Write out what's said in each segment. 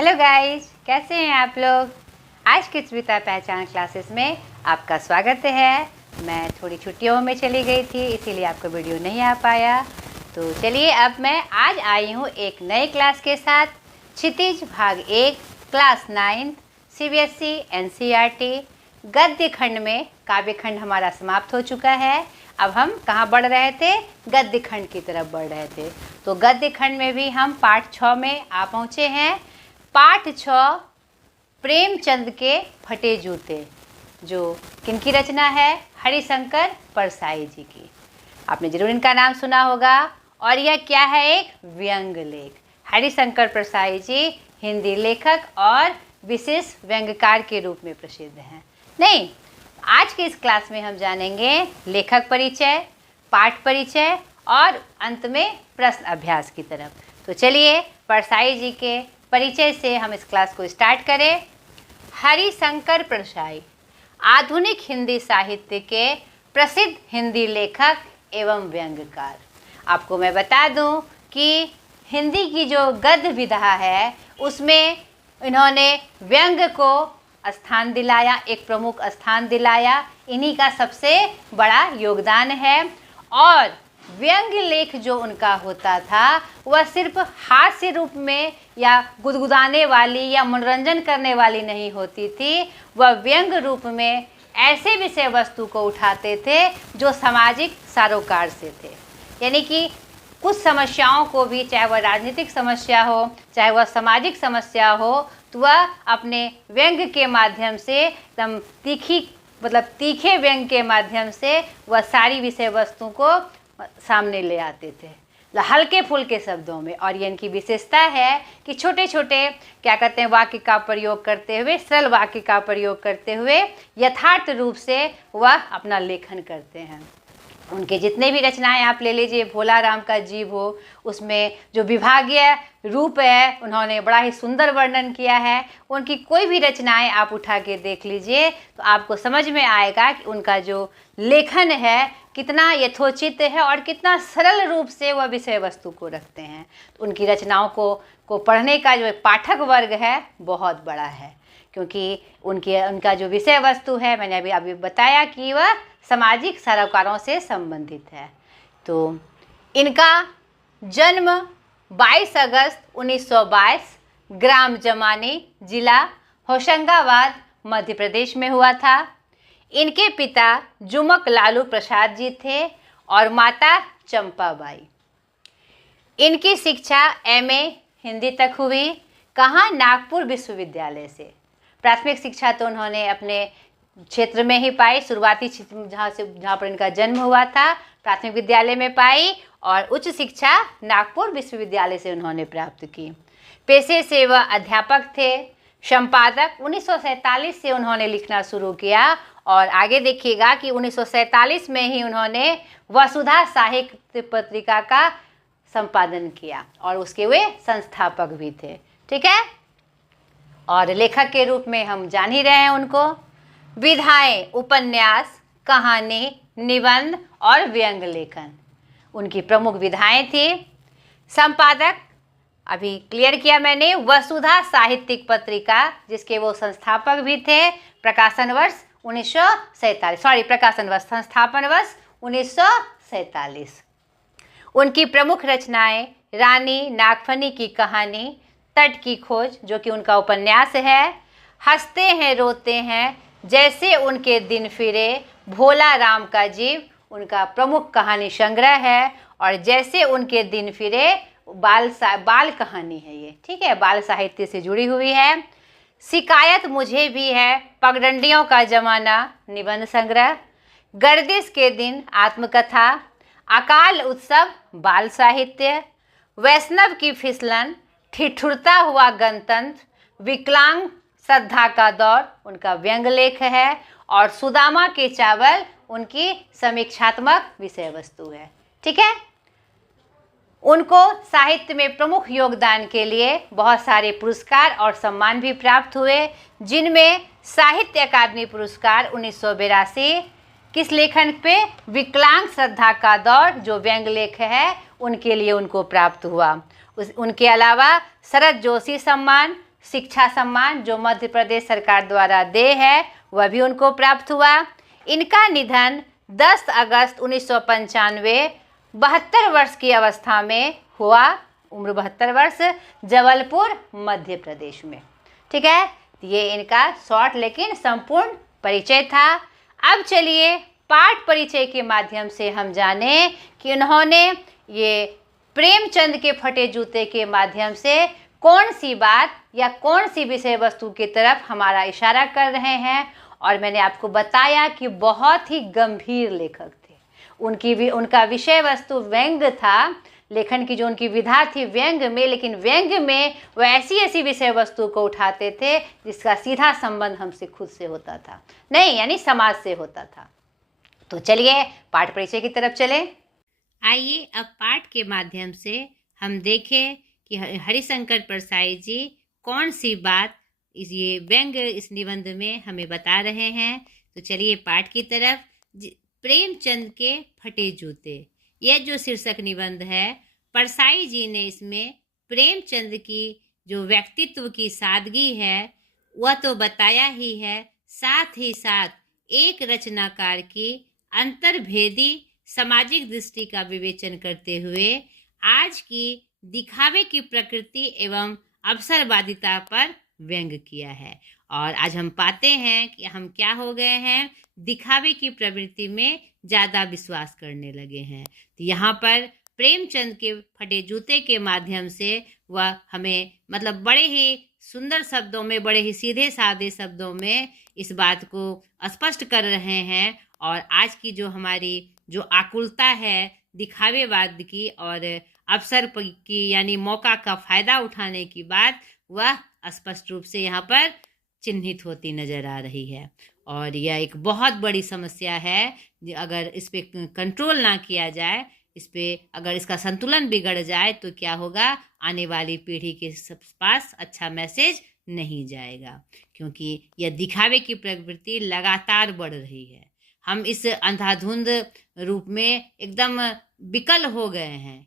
Hello guys, कैसे हैं आप लोग। आज की कविता पहचान क्लासेस में आपका स्वागत है। मैं थोड़ी छुट्टियों में चली गई थी, इसीलिए आपको वीडियो नहीं आ पाया। तो चलिए, अब मैं आज आई हूँ एक नए क्लास के साथ। क्षितिज भाग 1 क्लास 9 CBSE NCERT गद्य खंड में काव्य खंड हमारा समाप्त हो चुका है। अब हम कहाँ बढ़ रहे थे? गद्य खंड की तरफ बढ़ रहे थे। तो गद्य खंड में भी हम पाठ 6 में आ पहुँचे हैं। पाठ 6 प्रेमचंद के फटे जूते, जो किनकी रचना है? हरिशंकर परसाई जी की। आपने जरूर इनका नाम सुना होगा। और यह क्या है? एक व्यंग लेख। हरिशंकर परसाई जी हिंदी लेखक और विशेष व्यंग्यकार के रूप में प्रसिद्ध हैं। नहीं, आज के इस क्लास में हम जानेंगे लेखक परिचय, पाठ परिचय और अंत में प्रश्न अभ्यास की तरफ। तो चलिए, परसाई जी के परिचय से हम इस क्लास को स्टार्ट करें। हरिशंकर परसाई आधुनिक हिंदी साहित्य के प्रसिद्ध हिंदी लेखक एवं व्यंग्यकार। आपको मैं बता दूं कि हिंदी की जो गद्य विधा है उसमें इन्होंने व्यंग को स्थान दिलाया, एक प्रमुख स्थान दिलाया। इन्हीं का सबसे बड़ा योगदान है। और व्यंग लेख जो उनका होता था वह सिर्फ हास्य रूप में या गुदगुदाने वाली या मनोरंजन करने वाली नहीं होती थी। वह व्यंग रूप में ऐसे विषय वस्तु को उठाते थे जो सामाजिक सरोकार से थे। यानी कि कुछ समस्याओं को भी, चाहे वह राजनीतिक समस्या हो, चाहे वह सामाजिक समस्या हो, तो वह अपने व्यंग के माध्यम से एकदम तीखे व्यंग के माध्यम से वह सारी विषय वस्तु को सामने ले आते थे हल्के फुल्के शब्दों में। और ये इनकी विशेषता है कि छोटे छोटे क्या कहते हैं वाक्य का प्रयोग करते हुए, सरल वाक्य का प्रयोग करते हुए यथार्थ रूप से वह अपना लेखन करते हैं। उनके जितने भी रचनाएं आप ले लीजिए, भोला राम का जीव हो, उसमें जो विभागीय रूप है उन्होंने बड़ा ही सुंदर वर्णन किया है। उनकी कोई भी रचनाएं आप उठा के देख लीजिए तो आपको समझ में आएगा कि उनका जो लेखन है कितना यथोचित है और कितना सरल रूप से वह विषय वस्तु को रखते हैं। तो उनकी रचनाओं को पढ़ने का जो पाठक वर्ग है बहुत बड़ा है, क्योंकि उनका जो विषय वस्तु है, मैंने अभी बताया कि वह सामाजिक सरोकारों से संबंधित है। तो इनका जन्म 22 अगस्त 1922 ग्राम जमानी, जिला होशंगाबाद, मध्य प्रदेश में हुआ था। इनके पिता जुमक लालू प्रसाद जी थे और माता चंपाबाई। इनकी शिक्षा MA हिंदी तक हुई। कहाँ? नागपुर विश्वविद्यालय से। प्राथमिक शिक्षा तो उन्होंने अपने क्षेत्र में ही पाई, शुरुआती क्षेत्र जहाँ पर इनका जन्म हुआ था, प्राथमिक विद्यालय में पाई। और उच्च शिक्षा नागपुर विश्वविद्यालय से उन्होंने प्राप्त की। पेशे से वह अध्यापक थे। संपादक 1947 से उन्होंने लिखना शुरू किया और आगे देखिएगा कि 1947 में ही उन्होंने वसुधा साहित्य पत्रिका का संपादन किया और उसके वे संस्थापक भी थे। ठीक है। और लेखक के रूप में हम जान ही रहे हैं उनको। विधाएं, उपन्यास, कहानी, निबंध और व्यंग लेखन उनकी प्रमुख विधाएं थी। संपादक अभी क्लियर किया मैंने, वसुधा साहित्यिक पत्रिका, जिसके वो संस्थापक भी थे। प्रकाशन वर्ष 1947, प्रकाशन वर्ष, संस्थापन वर्ष 1947। उनकी प्रमुख रचनाएं रानी नागफनी की कहानी, तट की खोज जो कि उनका उपन्यास है, हंसते हैं रोते हैं, जैसे उनके दिन फिरे, भोला राम का जीव उनका प्रमुख कहानी संग्रह है। और जैसे उनके दिन फिरे बाल कहानी है ये। ठीक है, बाल साहित्य से जुड़ी हुई है। शिकायत मुझे भी है, पगडंडियों का जमाना निबंध संग्रह, गर्दिश के दिन आत्मकथा, अकाल उत्सव बाल साहित्य, वैष्णव की फिसलन, ठिठुरता हुआ गणतंत्र, विकलांग श्रद्धा का दौर उनका व्यंग लेख है। और सुदामा के चावल उनकी समीक्षात्मक विषय वस्तु है। ठीक है। उनको साहित्य में प्रमुख योगदान के लिए बहुत सारे पुरस्कार और सम्मान भी प्राप्त हुए, जिनमें साहित्य अकादमी पुरस्कार 1982 किस लेखन पे? विकलांग श्रद्धा का दौर जो व्यंग लेख है उनके लिए उनको प्राप्त हुआ। उनके अलावा शरद जोशी सम्मान शिक्षा सम्मान जो मध्य प्रदेश सरकार द्वारा देय है वह भी उनको प्राप्त हुआ। इनका निधन 10 अगस्त 1995 72 वर्ष की अवस्था में हुआ, उम्र 72 वर्ष, जबलपुर मध्य प्रदेश में। ठीक है, ये इनका शॉर्ट लेकिन संपूर्ण परिचय था। अब चलिए पाठ परिचय के माध्यम से हम जाने कि उन्होंने ये प्रेमचंद के फटे जूते के माध्यम से कौन सी बात या कौन सी विषय वस्तु की तरफ हमारा इशारा कर रहे हैं। और मैंने आपको बताया कि बहुत ही गंभीर लेखक थे। उनका विषय वस्तु व्यंग्य था, लेखन की जो उनकी विधा थी व्यंग्य में, लेकिन व्यंग्य में वो ऐसी ऐसी विषय वस्तु को उठाते थे जिसका सीधा संबंध हमसे खुद से होता था, नहीं यानी समाज से होता था। तो चलिए पाठ परिचय की तरफ चलें। आइए अब पाठ के माध्यम से हम देखें कि हरिशंकर परसाई जी कौन सी बात ये व्यंग्य इस निबंध में हमें बता रहे हैं। तो चलिए पाठ की तरफ। प्रेमचंद के फटे जूते, यह जो शीर्षक निबंध है, परसाई जी ने इसमें प्रेमचंद की जो व्यक्तित्व की सादगी है वह तो बताया ही है, साथ ही साथ एक रचनाकार की अंतर्भेदी सामाजिक दृष्टि का विवेचन करते हुए आज की दिखावे की प्रकृति एवं अवसरवादिता पर व्यंग किया है। और आज हम पाते हैं कि हम क्या हो गए हैं, दिखावे की प्रवृत्ति में ज़्यादा विश्वास करने लगे हैं। तो यहाँ पर प्रेमचंद के फटे जूते के माध्यम से वह हमें मतलब बड़े ही सुंदर शब्दों में, बड़े ही सीधे साधे शब्दों में इस बात को स्पष्ट कर रहे हैं। और आज की जो हमारी जो आकुलता है दिखावेवाद की और अवसर की यानी मौका का फायदा उठाने की बात, वह स्पष्ट रूप से यहाँ पर चिन्हित होती नजर आ रही है। और यह एक बहुत बड़ी समस्या है। अगर इस पे कंट्रोल ना किया जाए, इस पे अगर इसका संतुलन बिगड़ जाए तो क्या होगा, आने वाली पीढ़ी के पास अच्छा मैसेज नहीं जाएगा, क्योंकि यह दिखावे की प्रवृत्ति लगातार बढ़ रही है। हम इस अंधाधुंध रूप में एकदम विकल हो गए हैं,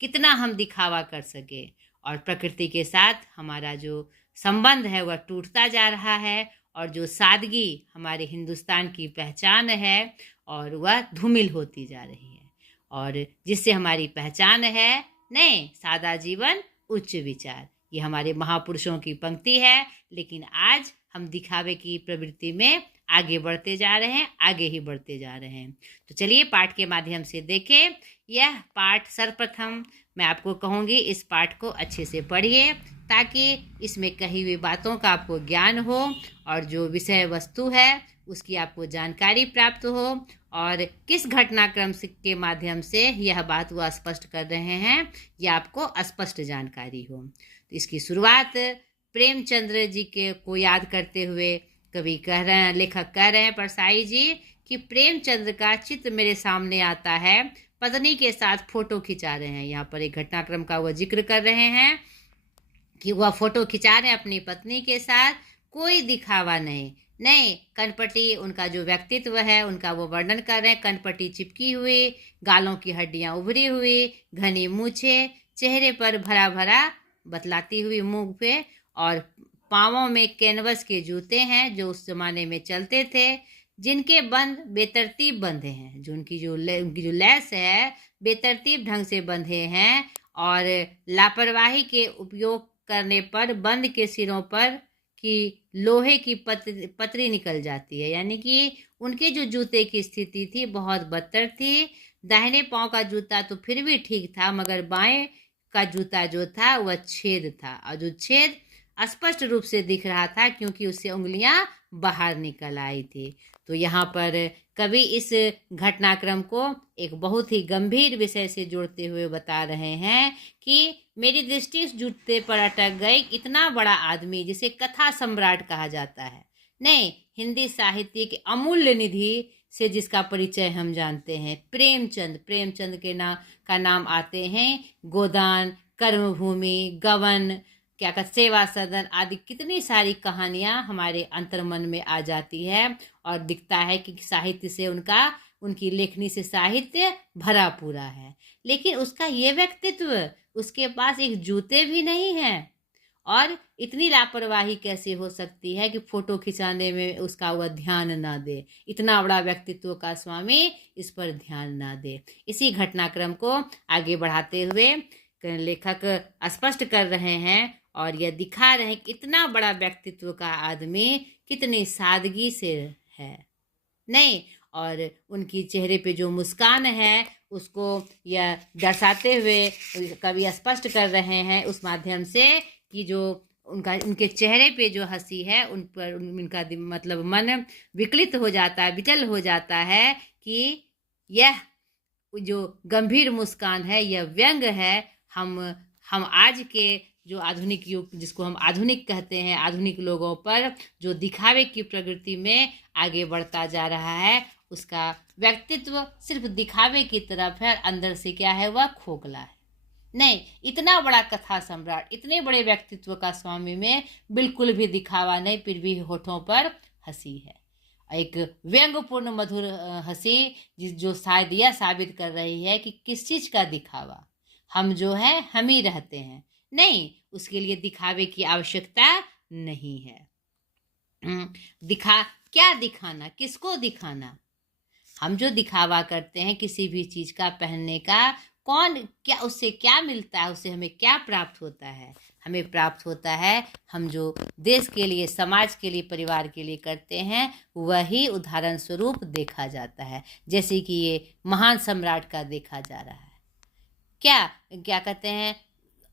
कितना हम दिखावा कर सके, और प्रकृति के साथ हमारा जो संबंध है वह टूटता जा रहा है। और जो सादगी हमारे हिंदुस्तान की पहचान है और वह धूमिल होती जा रही है। और जिससे हमारी पहचान है, नहीं सादा जीवन उच्च विचार, ये हमारे महापुरुषों की पंक्ति है। लेकिन आज हम दिखावे की प्रवृत्ति में आगे बढ़ते जा रहे हैं, आगे ही बढ़ते जा रहे हैं। तो चलिए पाठ के माध्यम से देखें। यह पाठ सर्वप्रथम मैं आपको कहूँगी, इस पाठ को अच्छे से पढ़िए ताकि इसमें कही हुई बातों का आपको ज्ञान हो और जो विषय वस्तु है उसकी आपको जानकारी प्राप्त हो, और किस घटनाक्रम के माध्यम से यह बात वो स्पष्ट कर रहे हैं यह आपको स्पष्ट जानकारी हो। तो इसकी शुरुआत प्रेमचंद्र जी के को याद करते हुए कवि कह रहे हैं, लेखक कह रहे हैं परसाई जी कि प्रेमचंद्र का चित्र मेरे सामने आता है, पत्नी के साथ फोटो खिंचा रहे हैं। यहाँ पर एक घटनाक्रम का वह जिक्र कर रहे हैं कि वह फोटो खिंचा रहे हैं अपनी पत्नी के साथ, कोई दिखावा नहीं, कनपटी उनका जो व्यक्तित्व है उनका वो वर्णन कर रहे हैं। कनपटी चिपकी हुई, गालों की हड्डियां उभरी हुई, घनी मूछें, चेहरे पर भरा भरा बतलाती हुई मुंह पे, और पाँवों में कैनवस के जूते हैं जो उस जमाने में चलते थे, जिनके बंद बेतरतीब बंधे हैं, जो उनकी जो लैस है बेतरतीब ढंग से बंधे हैं, और लापरवाही के उपयोग करने पर बंद के सिरों पर कि लोहे की पतरी निकल जाती है। यानी कि उनके जो जूते की स्थिति थी बहुत बदतर थी। दाहिने पांव का जूता तो फिर भी ठीक था, मगर बाएं का जूता जो था वह छेद था, और जो छेद स्पष्ट रूप से दिख रहा था क्योंकि उससे उंगलियां बाहर निकल आई थी। तो यहाँ पर कवि इस घटनाक्रम को एक बहुत ही गंभीर विषय से जोड़ते हुए बता रहे हैं कि मेरी दृष्टि इस जूते पर अटक गई। इतना बड़ा आदमी जिसे कथा सम्राट कहा जाता है, नहीं हिंदी साहित्य के अमूल्य निधि से जिसका परिचय हम जानते हैं, प्रेमचंद के का नाम आते हैं गोदान, कर्मभूमि, गवन, क्या कहते सेवा सदन आदि कितनी सारी कहानियां हमारे अंतर्मन में आ जाती है, और दिखता है कि साहित्य से उनकी लेखनी से साहित्य भरा पूरा है। लेकिन उसका ये व्यक्तित्व, उसके पास एक जूते भी नहीं हैं, और इतनी लापरवाही कैसे हो सकती है कि फोटो खिंचाने में उसका वह ध्यान ना दे, इतना बड़ा व्यक्तित्व का स्वामी इस पर ध्यान ना दे। इसी घटनाक्रम को आगे बढ़ाते हुए लेखक स्पष्ट कर रहे हैं और यह दिखा रहे हैं कि इतना बड़ा व्यक्तित्व का आदमी कितनी सादगी से है। नहीं, और उनकी चेहरे पे जो मुस्कान है उसको यह दर्शाते हुए कवि स्पष्ट कर रहे हैं उस माध्यम से कि जो उनके चेहरे पे जो हंसी है उन पर उनका मतलब मन विकलित हो जाता है, विचल हो जाता है कि यह जो गंभीर मुस्कान है, यह व्यंग है। हम आज के जो आधुनिक युग, जिसको हम आधुनिक कहते हैं, आधुनिक लोगों पर जो दिखावे की प्रवृत्ति में आगे बढ़ता जा रहा है, उसका व्यक्तित्व सिर्फ दिखावे की तरफ है, अंदर से क्या है, वह खोखला है। नहीं, इतना बड़ा कथा सम्राट, इतने बड़े व्यक्तित्व का स्वामी में बिल्कुल भी दिखावा नहीं, फिर भी होठों पर हंसी है, एक व्यंगपूर्ण मधुर हंसी, जो शायद यह साबित कर रही है कि किस चीज का दिखावा, हम जो है हम ही रहते हैं। नहीं, उसके लिए दिखावे की आवश्यकता नहीं है। क्या दिखाना, किसको दिखाना? हम जो दिखावा करते हैं किसी भी चीज का, पहनने का, कौन क्या, उससे क्या मिलता है, उससे हमें क्या प्राप्त होता है? हमें प्राप्त होता है हम जो देश के लिए, समाज के लिए, परिवार के लिए करते हैं, वही उदाहरण स्वरूप देखा जाता है। जैसे कि ये महान सम्राट का देखा जा रहा है, क्या कहते हैं,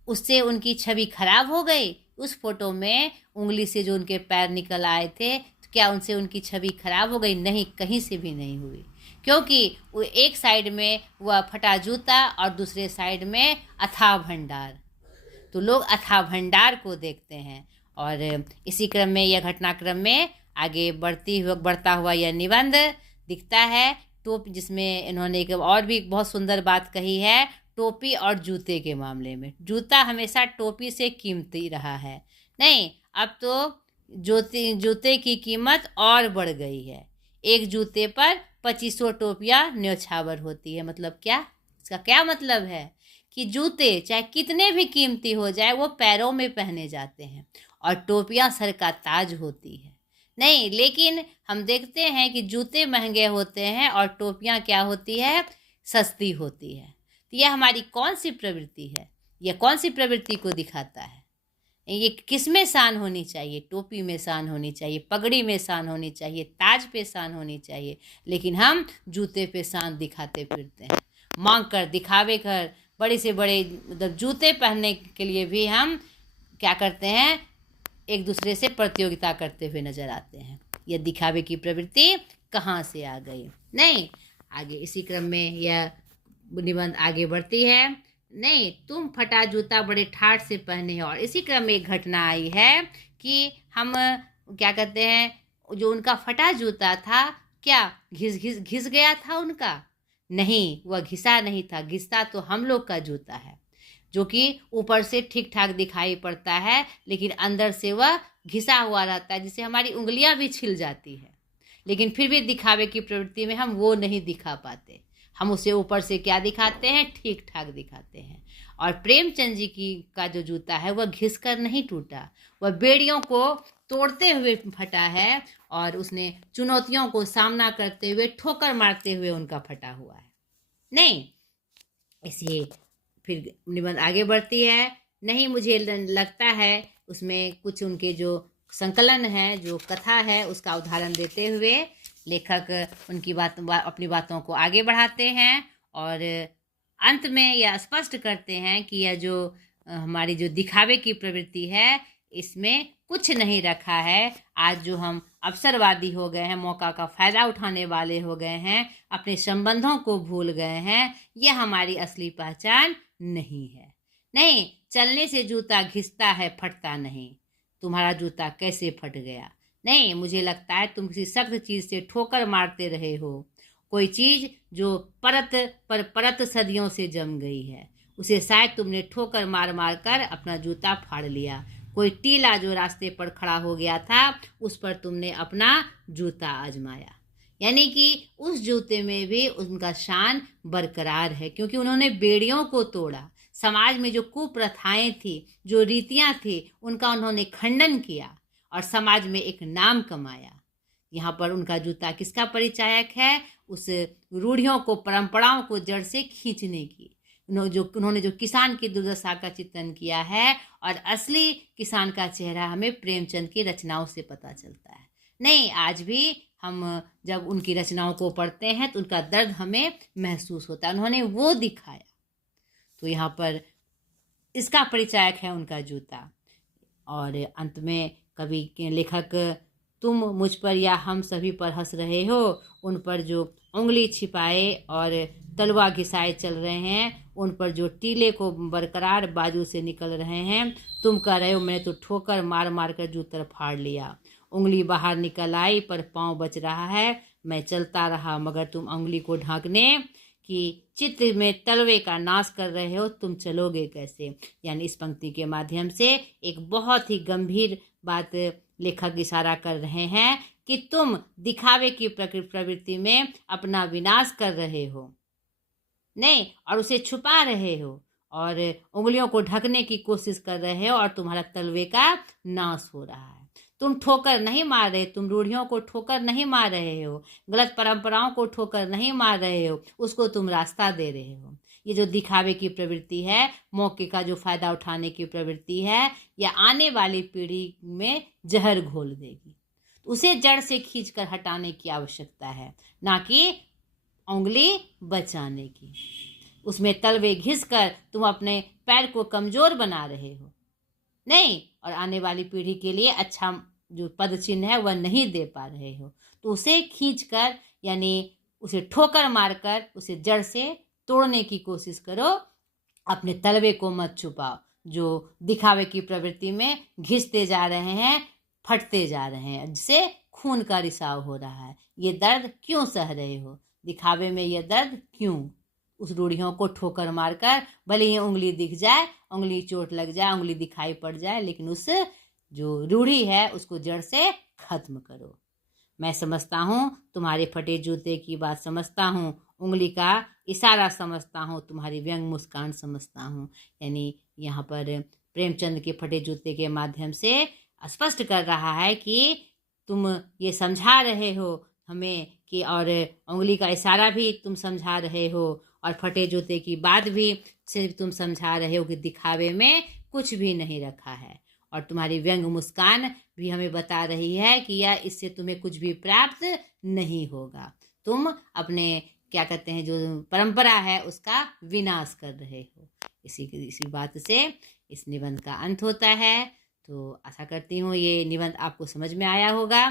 उससे उनकी छवि खराब हो गई। उस फोटो में उंगली से जो उनके पैर निकल आए थे, तो क्या उनसे उनकी छवि खराब हो गई? नहीं, कहीं से भी नहीं हुई, क्योंकि वो एक साइड में वह फटा जूता और दूसरे साइड में अथाह भंडार, तो लोग अथाह भंडार को देखते हैं। और इसी क्रम में, यह घटनाक्रम में आगे बढ़ता हुआ यह निबंध दिखता है टोपी, जिसमें इन्होंने एक और भी बहुत सुंदर बात कही है, टोपी और जूते के मामले में। जूता हमेशा टोपी से कीमती रहा है। नहीं, अब तो जूते की कीमत और बढ़ गई है। एक जूते पर 2500 टोपियाँ न्यौछावर होती है। मतलब क्या? इसका क्या मतलब है कि जूते चाहे कितने भी कीमती हो जाए, वो पैरों में पहने जाते हैं, और टोपियाँ सर का ताज होती है। नहीं, लेकिन हम देखते हैं कि जूते महंगे होते हैं और टोपियाँ क्या होती है, सस्ती होती है। तो यह हमारी कौन सी प्रवृत्ति है? यह कौन सी प्रवृत्ति को दिखाता है? ये किस में शान होनी चाहिए? टोपी में शान होनी चाहिए, पगड़ी में शान होनी चाहिए, ताज पे शान होनी चाहिए, लेकिन हम जूते पे शान दिखाते फिरते हैं, मांग कर, दिखावे कर, बड़े से बड़े मतलब जूते पहनने के लिए भी हम क्या करते हैं, एक दूसरे से प्रतियोगिता करते हुए नजर आते हैं। यह दिखावे की प्रवृत्ति कहाँ से आ गई? नहीं, आगे इसी क्रम में यह निबंध आगे बढ़ती है। नहीं, तुम फटा जूता बड़े ठाठ से पहने हो। और इसी क्रम में एक घटना आई है कि हम क्या कहते हैं, जो उनका फटा जूता था, क्या घिस गया था उनका? नहीं, वह घिसा नहीं था। घिसता तो हम लोग का जूता है, जो कि ऊपर से ठीक ठाक दिखाई पड़ता है, लेकिन अंदर से वह घिसा हुआ रहता है, जिससे हमारी उंगलियां भी छिल जाती है। लेकिन फिर भी दिखावे की प्रवृत्ति में हम वो नहीं दिखा पाते, हम उसे ऊपर से क्या दिखाते हैं, ठीक ठाक दिखाते हैं। और प्रेमचंद जी का जो जूता है, वह घिस कर नहीं टूटा, वह बेड़ियों को तोड़ते हुए फटा है, और उसने चुनौतियों को सामना करते हुए, ठोकर मारते हुए उनका फटा हुआ है। नहीं, इसलिए फिर निबंध आगे बढ़ती है। नहीं, मुझे लगता है उसमें कुछ उनके जो संकलन है, जो कथा है, उसका उदाहरण देते हुए लेखक उनकी अपनी बातों को आगे बढ़ाते हैं, और अंत में यह स्पष्ट करते हैं कि यह जो हमारी जो दिखावे की प्रवृत्ति है, इसमें कुछ नहीं रखा है। आज जो हम अवसरवादी हो गए हैं, मौका का फायदा उठाने वाले हो गए हैं, अपने संबंधों को भूल गए हैं, यह हमारी असली पहचान नहीं है। नहीं, चलने से जूता घिसता है, फटता नहीं। तुम्हारा जूता कैसे फट गया? नहीं, मुझे लगता है तुम किसी सख्त चीज से ठोकर मारते रहे हो। कोई चीज जो परत पर परत सदियों से जम गई है, उसे शायद तुमने ठोकर मार मार कर अपना जूता फाड़ लिया। कोई टीला जो रास्ते पर खड़ा हो गया था, उस पर तुमने अपना जूता आजमाया। यानी कि उस जूते में भी उनका शान बरकरार है, क्योंकि उन्होंने बेड़ियों को तोड़ा, समाज में जो कुप्रथाएं थी, जो रीतियां थी, उनका उन्होंने खंडन किया और समाज में एक नाम कमाया। यहाँ पर उनका जूता किसका परिचायक है? उस रूढ़ियों को, परंपराओं को जड़ से खींचने की। उन्होंने जो किसान की दुर्दशा का चित्रण किया है, और असली किसान का चेहरा हमें प्रेमचंद की रचनाओं से पता चलता है। नहीं, आज भी हम जब उनकी रचनाओं को पढ़ते हैं तो उनका दर्द हमें महसूस होता है। उन्होंने वो दिखाया। तो यहाँ पर इसका परिचायक है उनका जूता। और अंत में कवि के लेखक, तुम मुझ पर या हम सभी पर हंस रहे हो, उन पर जो उंगली छिपाए और तलवा घिसाए चल रहे हैं, उन पर जो टीले को बरकरार बाजू से निकल रहे हैं, तुम कह रहे हो मैंने तो ठोकर मार मार कर जूतर फाड़ लिया, उंगली बाहर निकल आई पर पाँव बच रहा है, मैं चलता रहा मगर तुम उंगली को ढांकने कि चित्र में तलवे का नाश कर रहे हो, तुम चलोगे कैसे। यानी इस पंक्ति के माध्यम से एक बहुत ही गंभीर बात लेखक इशारा कर रहे हैं कि तुम दिखावे की प्रवृत्ति में अपना विनाश कर रहे हो, नहीं, और उसे छुपा रहे हो और उंगलियों को ढकने की कोशिश कर रहे हो, और तुम्हारा तलवे का नाश हो रहा है। तुम ठोकर नहीं मार रहे, तुम रूढ़ियों को ठोकर नहीं मार रहे हो, गलत परंपराओं को ठोकर नहीं मार रहे हो, उसको तुम रास्ता दे रहे हो। ये जो दिखावे की प्रवृत्ति है, मौके का जो फायदा उठाने की प्रवृत्ति है, या आने वाली पीढ़ी में जहर घोल देगी। उसे जड़ से खींचकर हटाने की आवश्यकता है, ना कि उंगली बचाने की। उसमें तलवे घिसकर तुम अपने पैर को कमजोर बना रहे हो, नहीं, और आने वाली पीढ़ी के लिए अच्छा जो पद चिन्ह है वह नहीं दे पा रहे हो। तो उसे खींचकर, यानी उसे ठोकर मारकर उसे जड़ से तोड़ने की कोशिश करो। अपने तलवे को मत छुपाओ, जो दिखावे की प्रवृत्ति में घिसते जा रहे हैं, फटते जा रहे हैं, जिससे खून का रिसाव हो रहा है। ये दर्द क्यों सह रहे हो? दिखावे में ये दर्द क्यों? उस रूढ़ियों को ठोकर मारकर, भले ही उंगली दिख जाए, उंगली चोट लग जाए, उंगली दिखाई पड़ जाए, लेकिन उस जो रूढ़ी है उसको जड़ से खत्म करो। मैं समझता हूँ, तुम्हारे फटे जूते की बात समझता हूँ, उंगली का इशारा समझता हूँ, तुम्हारी व्यंग मुस्कान समझता हूँ। यानी यहाँ पर प्रेमचंद के फटे जूते के माध्यम से स्पष्ट कर रहा है कि तुम ये समझा रहे हो हमें कि, और उंगली का इशारा भी तुम समझा रहे हो, और फटे जूते की बात भी सिर्फ तुम समझा रहे हो कि दिखावे में कुछ भी नहीं रखा है। और तुम्हारी व्यंग मुस्कान भी हमें बता रही है कि यह इससे तुम्हें कुछ भी प्राप्त नहीं होगा। तुम अपने क्या कहते हैं जो परंपरा है उसका विनाश कर रहे हो। इसी बात से इस निबंध का अंत होता है। तो आशा करती हूँ ये निबंध आपको समझ में आया होगा,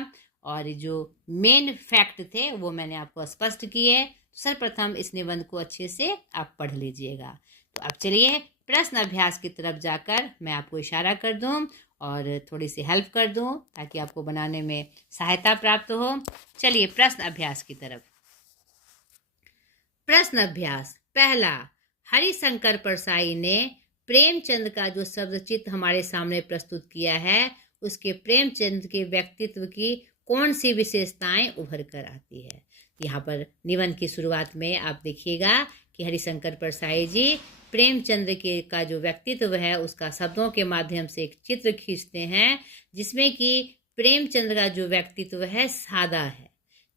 और जो मेन फैक्ट थे वो मैंने आपको स्पष्ट किए। सर्वप्रथम इस निबंध को अच्छे से आप पढ़ लीजिएगा। तो अब चलिए प्रश्न अभ्यास की तरफ जाकर मैं आपको इशारा कर दूं और थोड़ी सी हेल्प कर दूं, ताकि आपको बनाने में सहायता प्राप्त हो। चलिए प्रश्न अभ्यास की तरफ। प्रश्न अभ्यास पहला, हरिशंकर परसाई ने प्रेमचंद का जो शब्द चित्र हमारे सामने प्रस्तुत किया है, उसके प्रेमचंद के व्यक्तित्व की कौन सी विशेषताएं उभर कर आती है। यहाँ पर निबंध की शुरुआत में आप देखिएगा कि हरिशंकर परसाई जी प्रेमचंद के का जो व्यक्तित्व है उसका शब्दों के माध्यम से एक चित्र खींचते हैं, जिसमें कि प्रेमचंद का जो व्यक्तित्व है सादा है,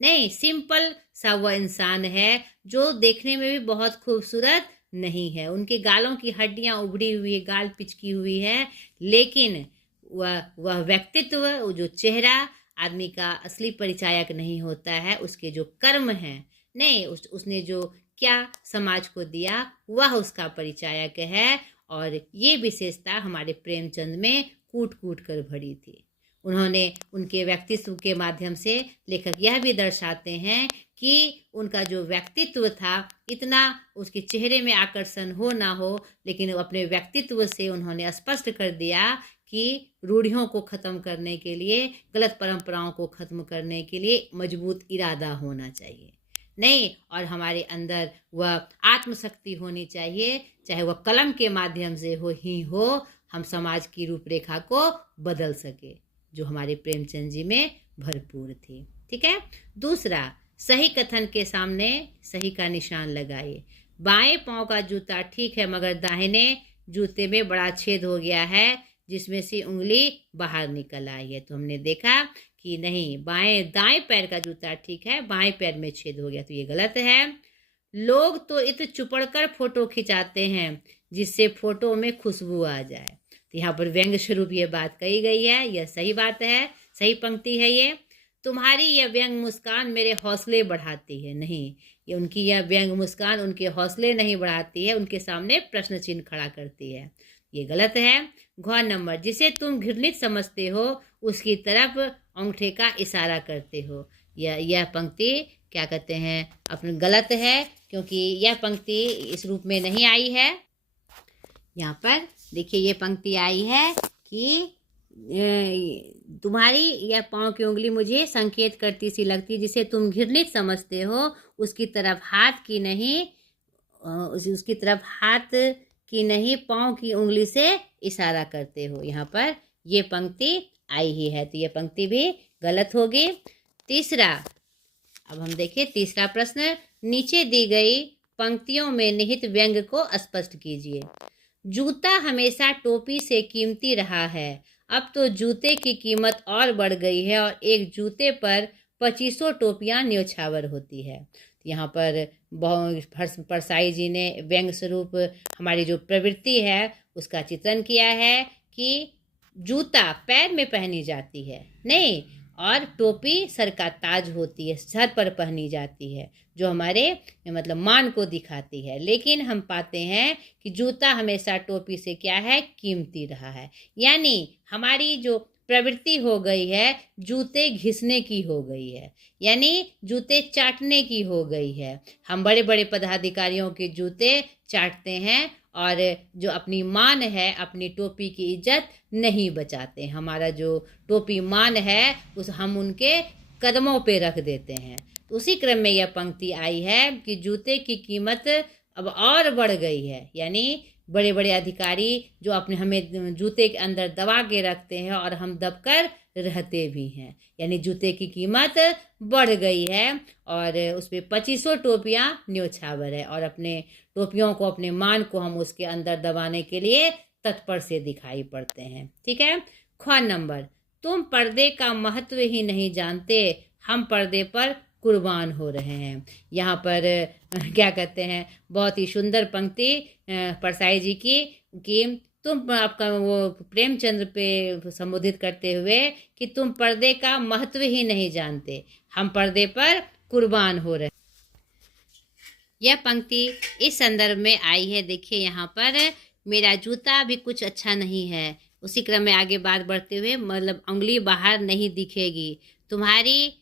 नहीं, सिंपल सा वह इंसान है, जो देखने में भी बहुत खूबसूरत नहीं है। उनके गालों की हड्डियां उभरी हुई, गाल पिचकी हुई है, लेकिन वह व्यक्तित्व, जो चेहरा आदमी का असली परिचायक नहीं होता है, उसके जो कर्म हैं, नहीं, उसने जो क्या समाज को दिया वह उसका परिचायक है। और ये विशेषता हमारे प्रेमचंद में कूट कूट कर भरी थी। उन्होंने उनके व्यक्तित्व के माध्यम से लेखक यह भी दर्शाते हैं कि उनका जो व्यक्तित्व था, इतना उसके चेहरे में आकर्षण हो ना हो, लेकिन अपने व्यक्तित्व से उन्होंने स्पष्ट कर दिया कि रूढ़ियों को खत्म करने के लिए, गलत परंपराओं को खत्म करने के लिए मजबूत इरादा होना चाहिए, नहीं, और हमारे अंदर वह आत्मशक्ति होनी चाहिए, चाहे वह कलम के माध्यम से हो, हम समाज की रूपरेखा को बदल सके, जो हमारे प्रेमचंद जी में भरपूर थी। ठीक है। दूसरा, सही कथन के सामने सही का निशान लगाइए। बाएं पांव का जूता ठीक है मगर दाहिने जूते में बड़ा छेद हो गया है जिसमें से उंगली बाहर निकल आई है। तो हमने देखा कि नहीं, दाएं पैर का जूता ठीक है, बाएं पैर में छेद हो गया, तो ये गलत है। लोग तो इत चुपड़कर फोटो खिंचाते हैं जिससे फोटो में खुशबू आ जाए। तो यहाँ पर व्यंग स्वरूप ये बात कही गई है, यह सही बात है, सही पंक्ति है ये। तुम्हारी यह व्यंग मुस्कान मेरे हौसले बढ़ाती है। नहीं, ये उनकी यह व्यंग मुस्कान उनके हौसले नहीं बढ़ाती है, उनके सामने प्रश्न चिन्ह खड़ा करती है, ये गलत है। घ नंबर, जिसे तुम घृणित समझते हो उसकी तरफ अंगूठे का इशारा करते हो। यह पंक्ति क्या कहते हैं अपने गलत है, क्योंकि यह पंक्ति इस रूप में नहीं आई है। यहाँ पर देखिए ये पंक्ति आई है कि तुम्हारी यह पाँव की उंगली मुझे संकेत करती सी लगती, जिसे तुम घृणित समझते हो उसकी तरफ हाथ की नहीं, उसकी तरफ हाथ की नहीं पाँव की उंगली से इशारा करते हो। यहाँ पर ये पंक्ति आई ही है, तो ये पंक्ति भी गलत होगी। तीसरा, अब हम देखें तीसरा प्रश्न, नीचे दी गई पंक्तियों में निहित व्यंग को स्पष्ट कीजिए। जूता हमेशा टोपी से कीमती रहा है, अब तो जूते की कीमत और बढ़ गई है और एक जूते पर 2500 टोपियां न्योछावर होती है। यहाँ पर परसाई जी ने व्यंग स्वरूप हमारी जो प्रवृत्ति है उसका चित्रण किया है कि जूता पैर में पहनी जाती है नहीं, और टोपी सर का ताज होती है, सर पर पहनी जाती है, जो हमारे मतलब मान को दिखाती है। लेकिन हम पाते हैं कि जूता हमेशा टोपी से क्या है, कीमती रहा है। यानी हमारी जो प्रवृत्ति हो गई है जूते घिसने की हो गई है, यानी जूते चाटने की हो गई है। हम बड़े बड़े पदाधिकारियों के जूते चाटते हैं और जो अपनी मान है, अपनी टोपी की इज्जत नहीं बचाते। हमारा जो टोपी मान है उस हम उनके कदमों पे रख देते हैं। उसी क्रम में यह पंक्ति आई है कि जूते की कीमत अब और बढ़ गई है, यानी बड़े बड़े अधिकारी जो अपने हमें जूते के अंदर दबा के रखते हैं और हम दबकर रहते भी हैं, यानी जूते की कीमत बढ़ गई है और उस पर 2500 टोपियाँ न्योछावर है और अपने टोपियों को, अपने मान को हम उसके अंदर दबाने के लिए तत्पर से दिखाई पड़ते हैं। ठीक है। ख नंबर, तुम पर्दे का महत्व ही नहीं जानते, हम पर्दे पर कुर्बान हो रहे हैं। यहाँ पर क्या कहते हैं, बहुत ही सुंदर पंक्ति परसाई जी की कि तुम आपका वो प्रेमचंद्र पे संबोधित करते हुए कि तुम पर्दे का महत्व ही नहीं जानते, हम पर्दे पर कुर्बान हो रहे। यह पंक्ति इस संदर्भ में आई है। देखिए यहाँ पर, मेरा जूता भी कुछ अच्छा नहीं है। उसी क्रम में आगे बात बढ़ते हुए मतलब उंगली बाहर नहीं दिखेगी, तुम्हारी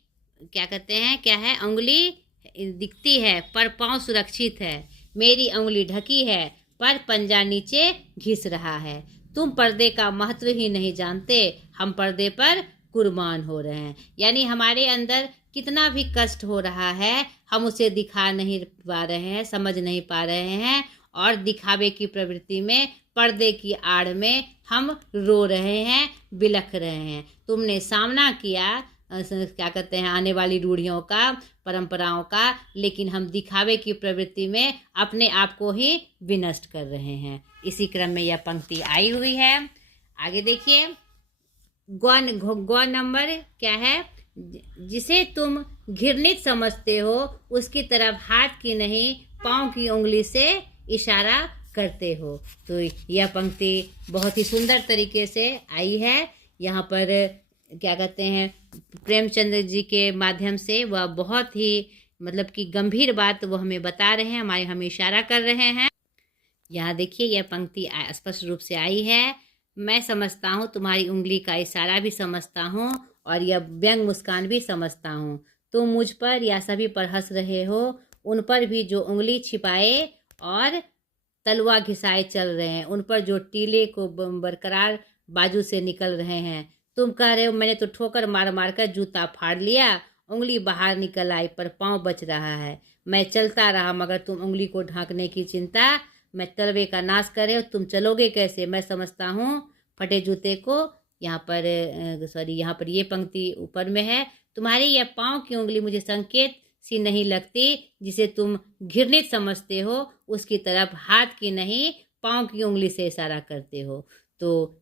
क्या कहते हैं, क्या है, उंगली दिखती है पर पाँव सुरक्षित है, मेरी उंगली ढकी है पर पंजा नीचे घिस रहा है, तुम पर्दे का महत्व ही नहीं जानते, हम पर्दे पर कुर्बान हो रहे हैं। यानी हमारे अंदर कितना भी कष्ट हो रहा है हम उसे दिखा नहीं पा रहे हैं, समझ नहीं पा रहे हैं और दिखावे की प्रवृत्ति में, पर्दे की आड़ में हम रो रहे हैं, बिलख रहे हैं। तुमने सामना किया क्या कहते हैं आने वाली रूढ़ियों का, परंपराओं का, लेकिन हम दिखावे की प्रवृत्ति में अपने आप को ही विनष्ट कर रहे हैं। इसी क्रम में यह पंक्ति आई हुई है। आगे देखिए, ग नंबर क्या है, जिसे तुम घृणित समझते हो उसकी तरफ हाथ की नहीं पाँव की उंगली से इशारा करते हो। तो यह पंक्ति बहुत ही सुंदर तरीके से आई है। यहाँ पर क्या कहते हैं, प्रेमचंद्र जी के माध्यम से वह बहुत ही मतलब कि गंभीर बात वो हमें बता रहे हैं, हमें इशारा कर रहे हैं। यहाँ देखिए यह पंक्ति स्पष्ट रूप से आई है, मैं समझता हूँ, तुम्हारी उंगली का इशारा भी समझता हूँ और यह व्यंग मुस्कान भी समझता हूँ। तुम मुझ पर या सभी पर हंस रहे हो, उन पर भी जो उंगली छिपाए और तलवा घिसाए चल रहे हैं, उन पर जो टीले को बरकरार बाजू से निकल रहे हैं। तुम कह रहे हो मैंने तो ठोकर मार मार कर जूता फाड़ लिया, उंगली बाहर निकल आई पर पाँव बच रहा है, मैं चलता रहा मगर तुम उंगली को ढांकने की चिंता, मैं तलवे का नाश करे, तुम चलोगे कैसे, मैं समझता हूँ फटे जूते को। यहाँ पर ये पंक्ति ऊपर में है, तुम्हारी यह पाँव की उंगली मुझे संकेत सी नहीं लगती जिसे तुम घृणित समझते हो उसकी तरफ हाथ की नहीं पाँव की उंगली से इशारा करते हो। तो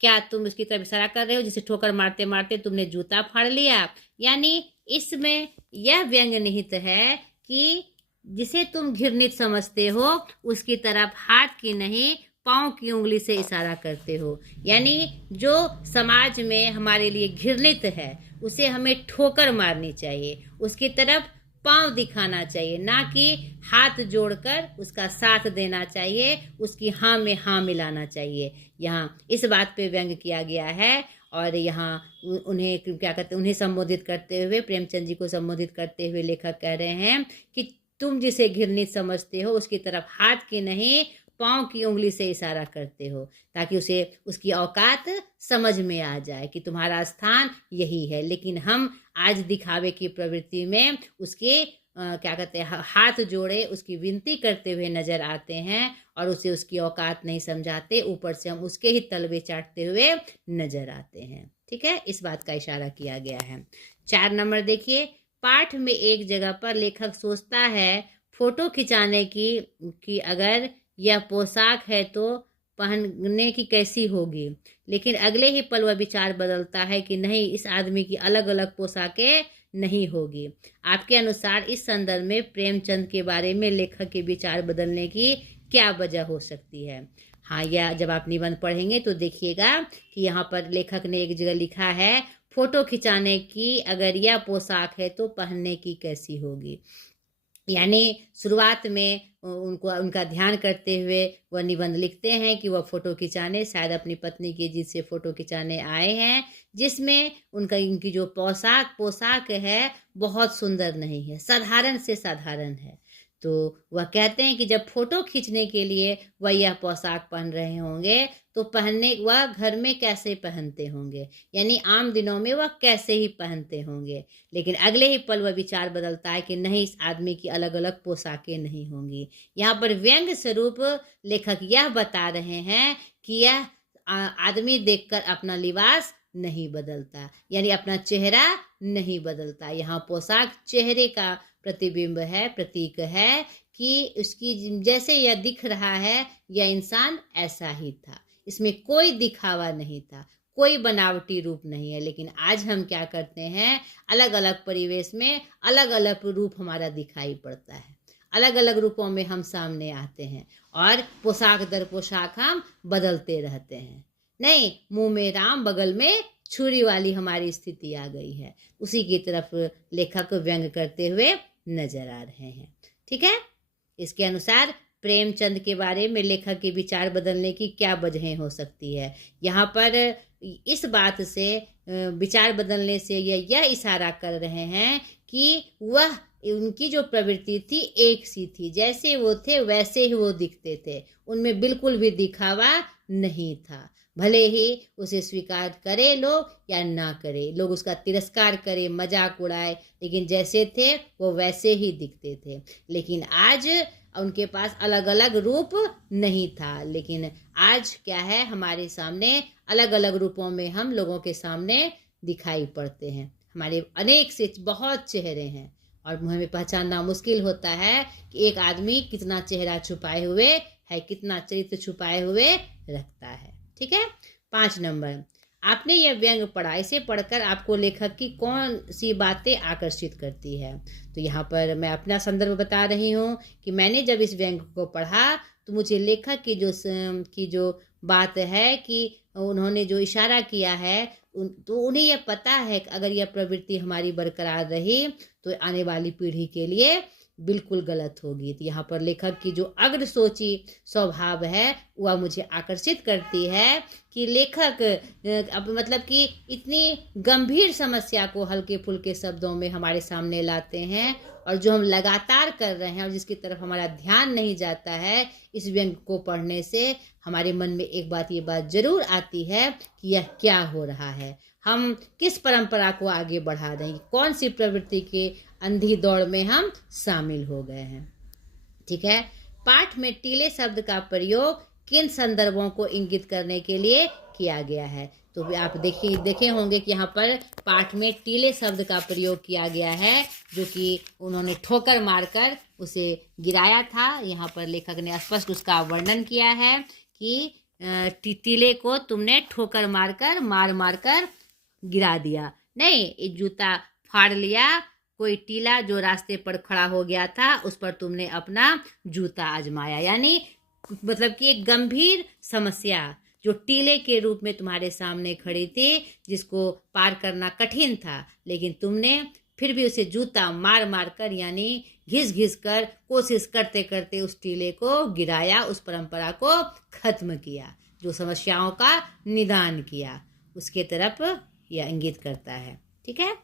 क्या तुम उसकी तरफ इशारा कर रहे हो जिसे ठोकर मारते मारते तुमने जूता फाड़ लिया? यानी इसमें यह व्यंग निहित है कि जिसे तुम घृणित समझते हो उसकी तरफ हाथ की नहीं पाँव की उंगली से इशारा करते हो। यानी जो समाज में हमारे लिए घृणित है उसे हमें ठोकर मारनी चाहिए, उसकी तरफ पांव दिखाना चाहिए, ना कि हाथ जोड़कर उसका साथ देना चाहिए, उसकी हाँ में हाँ मिलाना चाहिए। यहाँ इस बात पे व्यंग किया गया है। और यहाँ उन्हें क्या कहते हैं, उन्हें संबोधित करते हुए, प्रेमचंद जी को संबोधित करते हुए लेखक कह रहे हैं कि तुम जिसे घृणित समझते हो उसकी तरफ हाथ की नहीं पाँव की उंगली से इशारा करते हो, ताकि उसे उसकी औकात समझ में आ जाए कि तुम्हारा स्थान यही है। लेकिन हम आज दिखावे की प्रवृत्ति में उसके क्या कहते हैं, हाथ जोड़े उसकी विनती करते हुए नजर आते हैं और उसे उसकी औकात नहीं समझाते, ऊपर से हम उसके ही तलवे चाटते हुए नजर आते हैं। ठीक है, इस बात का इशारा किया गया है। 4 नंबर देखिए, पाठ में एक जगह पर लेखक सोचता है फोटो खिंचाने की कि अगर यह पोशाक है तो पहनने की कैसी होगी, लेकिन अगले ही पल वह विचार बदलता है कि नहीं, इस आदमी की अलग अलग पोशाकें नहीं होगी। आपके अनुसार इस संदर्भ में प्रेमचंद के बारे में लेखक के विचार बदलने की क्या वजह हो सकती है? हाँ, यह जब आप निबंध पढ़ेंगे तो देखिएगा कि यहाँ पर लेखक ने एक जगह लिखा है फोटो खिंचाने की अगर यह पोशाक है तो पहनने की कैसी होगी। यानी शुरुआत में उनका ध्यान करते हुए वह निबंध लिखते हैं कि वह फोटो खिंचाने शायद अपनी पत्नी की जिद से फोटो खिंचाने आए हैं, जिसमें इनकी जो पोशाक है बहुत सुंदर नहीं है, साधारण से साधारण है। तो वह कहते हैं कि जब फोटो खींचने के लिए वह यह पोशाक पहन रहे होंगे तो वह घर में कैसे पहनते होंगे, यानी आम दिनों में वह कैसे ही पहनते होंगे। लेकिन अगले ही पल वह विचार बदलता है कि नहीं, इस आदमी की अलग अलग पोशाकें नहीं होंगी। यहाँ पर व्यंग्य स्वरूप लेखक यह बता रहे हैं कि यह आदमी देखकर अपना लिबास नहीं बदलता, यानी अपना चेहरा नहीं बदलता। यहाँ पोशाक चेहरे का प्रतिबिंब है, प्रतीक है कि उसकी जैसे यह दिख रहा है यह इंसान ऐसा ही था, इसमें कोई दिखावा नहीं था, कोई बनावटी रूप नहीं है। लेकिन आज हम क्या करते हैं, अलग अलग परिवेश में अलग अलग रूप हमारा दिखाई पड़ता है, अलग अलग रूपों में हम सामने आते हैं और पोशाक दर पोशाक हम बदलते रहते हैं। नहीं, मुंह में राम बगल में छुरी वाली हमारी स्थिति आ गई है। उसी की तरफ लेखक व्यंग करते हुए नजर आ रहे हैं। ठीक है, इसके अनुसार प्रेमचंद के बारे में लेखक के विचार बदलने की क्या वजहें हो सकती है? यहाँ पर इस बात से विचार बदलने से यह इशारा कर रहे हैं कि वह उनकी जो प्रवृत्ति थी एक सी थी, जैसे वो थे वैसे ही वो दिखते थे, उनमें बिल्कुल भी दिखावा नहीं था। भले ही उसे स्वीकार करे लोग या ना करे, लोग उसका तिरस्कार करे, मजाक उड़ाए, लेकिन जैसे थे वो वैसे ही दिखते थे। लेकिन आज उनके पास अलग अलग रूप नहीं था, लेकिन आज क्या है, हमारे सामने अलग अलग रूपों में हम लोगों के सामने दिखाई पड़ते हैं। हमारे अनेक से बहुत चेहरे हैं और हमें पहचानना मुश्किल होता है कि एक आदमी कितना चेहरा छुपाए हुए है, कितना चरित्र छुपाए हुए रखता है। ठीक है, 5 नंबर, आपने यह व्यंग पढ़ा, इसे पढ़कर आपको लेखक की कौन सी बातें आकर्षित करती है? तो यहाँ पर मैं अपना संदर्भ बता रही हूँ कि मैंने जब इस व्यंग को पढ़ा तो मुझे लेखक की जो बात है कि उन्होंने जो इशारा किया है तो उन्हें यह पता है कि अगर यह प्रवृत्ति हमारी बरकरार रही तो आने वाली पीढ़ी के लिए बिल्कुल गलत होगी। तो यहाँ पर लेखक की जो अग्र सोची स्वभाव है वह मुझे आकर्षित करती है कि लेखक अब मतलब कि इतनी गंभीर समस्या को हल्के फुल्के शब्दों में हमारे सामने लाते हैं और जो हम लगातार कर रहे हैं और जिसकी तरफ हमारा ध्यान नहीं जाता है, इस व्यंग को पढ़ने से हमारे मन में एक बात ये बात जरूर आती है कि यह क्या हो रहा है, हम किस परंपरा को आगे बढ़ा रहे हैं, कौन सी प्रवृत्ति के अंधी दौड़ में हम शामिल हो गए हैं। ठीक है, पाठ में टीले शब्द का प्रयोग किन संदर्भों को इंगित करने के लिए किया गया है? तो तो आप देखे होंगे कि यहाँ पर पाठ में टीले शब्द का प्रयोग किया गया है, जो कि उन्होंने ठोकर मारकर उसे गिराया था। यहाँ पर लेखक ने स्पष्ट उसका वर्णन किया है कि टीले को तुमने ठोकर मार कर गिरा दिया, नहीं, एक जूता फाड़ लिया, कोई टीला जो रास्ते पर खड़ा हो गया था उस पर तुमने अपना जूता आजमाया। यानी मतलब कि एक गंभीर समस्या जो टीले के रूप में तुम्हारे सामने खड़ी थी, जिसको पार करना कठिन था, लेकिन तुमने फिर भी उसे जूता मार कर यानी घिस कर कोशिश करते करते उस टीले को गिराया, उस परंपरा को खत्म किया, जो समस्याओं का निदान किया, उसके तरफ यह इंगित करता है। ठीक है।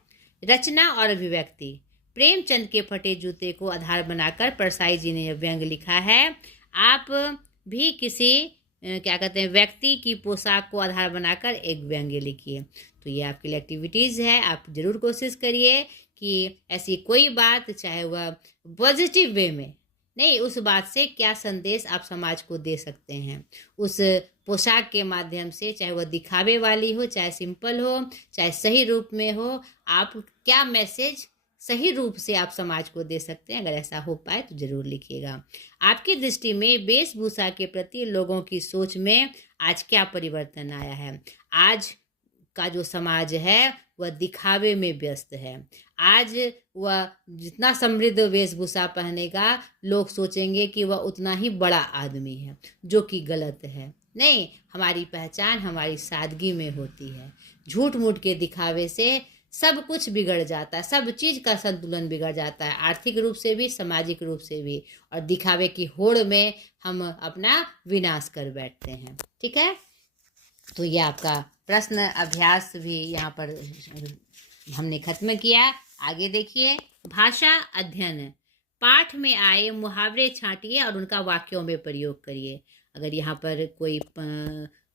रचना और अभिव्यक्ति। प्रेमचंद के फटे जूते को आधार बनाकर परसाई जी ने यह व्यंग लिखा है। आप भी किसी व्यक्ति की पोशाक को आधार बनाकर एक व्यंग लिखिए। तो ये आपके लिए एक्टिविटीज़ है, आप जरूर कोशिश करिए कि ऐसी कोई बात, चाहे वह पॉजिटिव वे में नहीं, उस बात से क्या संदेश आप समाज को दे सकते हैं उस पोशाक के माध्यम से, चाहे वह दिखावे वाली हो, चाहे सिंपल हो, चाहे सही रूप में हो, आप क्या मैसेज सही रूप से आप समाज को दे सकते हैं। अगर ऐसा हो पाए तो जरूर लिखिएगा। आपकी दृष्टि में वेशभूषा के प्रति लोगों की सोच में आज क्या परिवर्तन आया है? आज का जो समाज है वह दिखावे में व्यस्त है। आज वह जितना समृद्ध वेशभूषा पहनेगा, लोग सोचेंगे कि वह उतना ही बड़ा आदमी है, जो कि गलत है। नहीं, हमारी पहचान हमारी सादगी में होती है। झूठ मूठ के दिखावे से सब कुछ बिगड़ जाता है, सब चीज़ का संतुलन बिगड़ जाता है, आर्थिक रूप से भी, सामाजिक रूप से भी, और दिखावे की होड़ में हम अपना विनाश कर बैठते हैं। ठीक है। तो ये आपका प्रश्न अभ्यास भी यहाँ पर हमने खत्म किया। आगे देखिए, भाषा अध्ययन। पाठ में आए मुहावरे छांटिए और उनका वाक्यों में प्रयोग करिए। अगर यहाँ पर कोई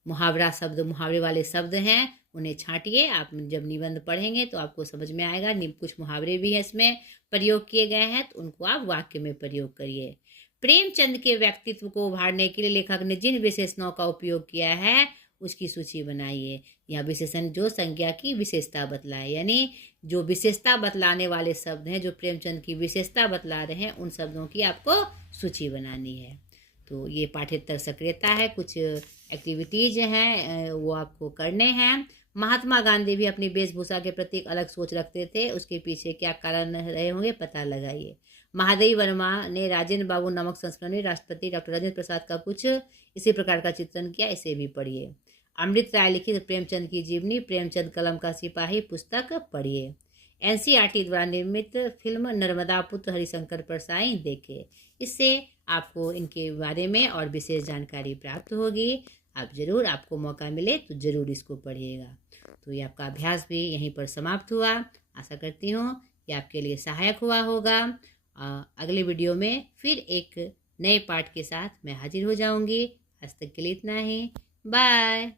मुहावरे वाले शब्द हैं, उन्हें छांटिए। आप जब निबंध पढ़ेंगे तो आपको समझ में आएगा। कुछ मुहावरे भी हैं इसमें प्रयोग किए गए हैं, तो उनको आप वाक्य में प्रयोग करिए। प्रेमचंद के व्यक्तित्व को उभारने के लिए लेखक ने जिन विशेषणों का उपयोग किया है उसकी सूची बनाइए। यह विशेषण जो संज्ञा की विशेषता बतलाए, यानी जो विशेषता बतलाने वाले शब्द हैं, जो प्रेमचंद की विशेषता बतला रहे हैं, उन शब्दों की आपको सूची बनानी है। तो ये पाठ्येतर सक्रियता है, कुछ एक्टिविटीज हैं वो आपको करने हैं। महात्मा गांधी भी अपनी वेशभूषा के प्रति एक अलग सोच रखते थे, उसके पीछे क्या कारण रहे होंगे पता लगाइए। महादेवी वर्मा ने राजेंद्र बाबू नामक संस्करण में राष्ट्रपति डॉक्टर राजेंद्र प्रसाद का कुछ इसी प्रकार का चित्रण किया, इसे भी पढ़िए। अमृत राय लिखित प्रेमचंद की जीवनी, प्रेमचंद कलम का सिपाही पुस्तक पढ़िए। एनसीईआरटी द्वारा निर्मित फिल्म नर्मदा पुत्र हरिशंकर परसाई देखें। इससे आपको इनके बारे में और विशेष जानकारी प्राप्त होगी। आप जरूर, आपको मौका मिले तो जरूर इसको पढ़िएगा। तो ये आपका अभ्यास भी यहीं पर समाप्त हुआ। आशा करती हूँ कि आपके लिए सहायक हुआ होगा। अगले वीडियो में फिर एक नए पाठ के साथ मैं हाजिर हो जाऊंगी। आज तक के लिए इतना ही। बाय।